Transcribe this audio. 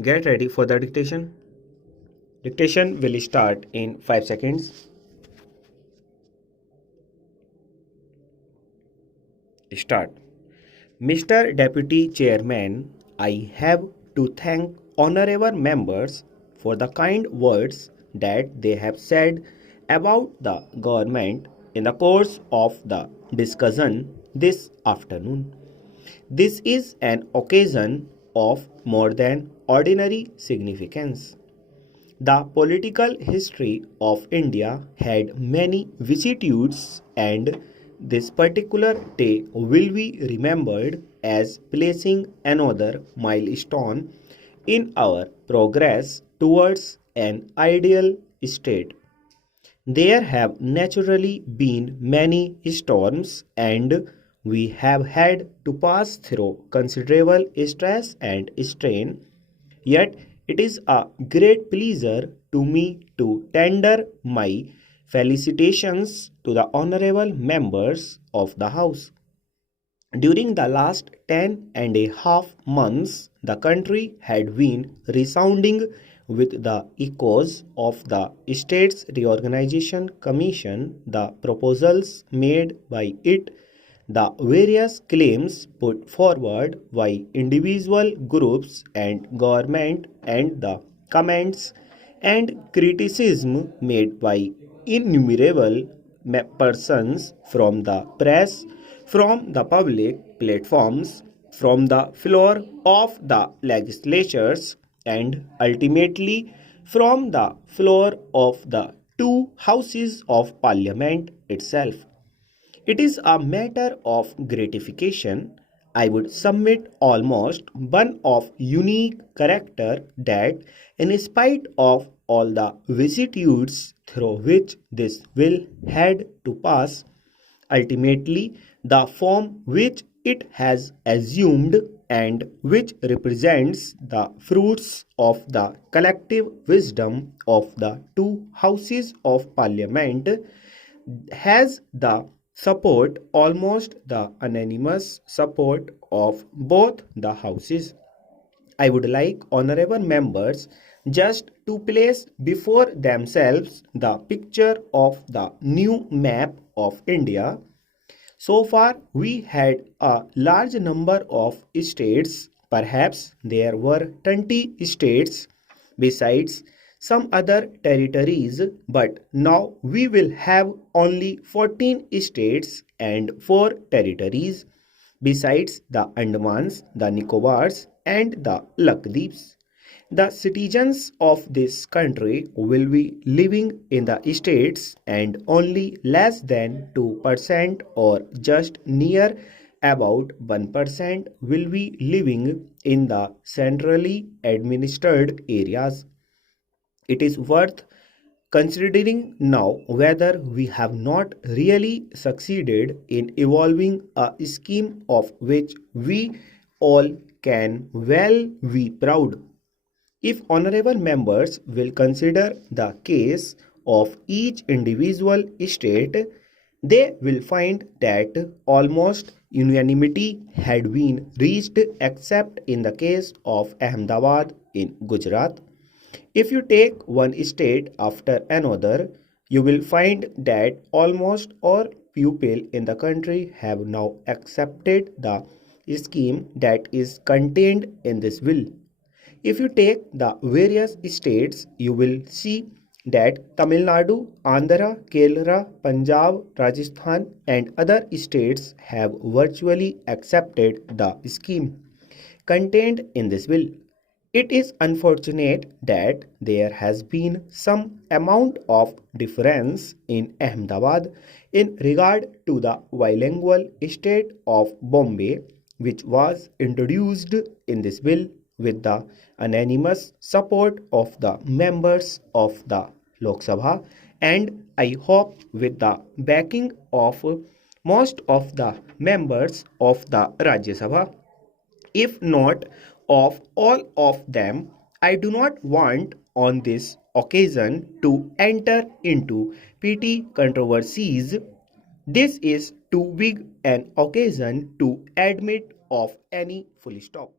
Get ready for the dictation. Dictation will start in 5 seconds. Start. Mr. Deputy Chairman, I have to thank honorable members for the kind words that they have said about the government in the course of the discussion this afternoon. This is an occasion of more than ordinary significance. The political history of India had many vicissitudes, and this particular day will be remembered as placing another milestone in our progress towards an ideal state. There have naturally been many storms, and we have had to pass through considerable stress and strain. Yet it is a great pleasure to me to tender my felicitations to the honorable members of the House. During the last 10.5 months, the country had been resounding with the echoes of the States Reorganization Commission, the proposals made by it, the various claims put forward by individual groups and government, and the comments and criticism made by innumerable persons from the press, from the public platforms, from the floor of the legislatures, and ultimately from the floor of the two houses of parliament itself. It is a matter of gratification, I would submit almost one of unique character, that in spite of all the vicissitudes through which this bill had to pass, ultimately the form which it has assumed, and which represents the fruits of the collective wisdom of the two houses of parliament, has the support, almost the unanimous support of both the houses. I would like honorable members just to place before themselves the picture of the new map of India. So far, we had a large number of states. Perhaps there were 20 states besides some other territories, but now we will have only 14 states and 4 territories besides the Andamans, the Nicobars, and the Lakdweeps. The citizens of this country will be living in the states, and only less than 2% or just near about 1% will be living in the centrally administered areas. It is worth considering now whether we have not really succeeded in evolving a scheme of which we all can well be proud. If honorable members will consider the case of each individual state, they will find that almost unanimity had been reached except in the case of Ahmedabad in Gujarat. If you take one state after another, you will find that almost all people in the country have now accepted the scheme that is contained in this bill. If you take the various states, you will see that Tamil Nadu, Andhra, Kerala, Punjab, Rajasthan, and other states have virtually accepted the scheme contained in this bill. It is unfortunate that there has been some amount of difference in Ahmedabad in regard to the bilingual state of Bombay, which was introduced in this bill with the unanimous support of the members of the Lok Sabha, and I hope with the backing of most of the members of the Rajya Sabha. If not of all of them, I do not want on this occasion to enter into petty controversies. This is too big an occasion to admit of any full stop.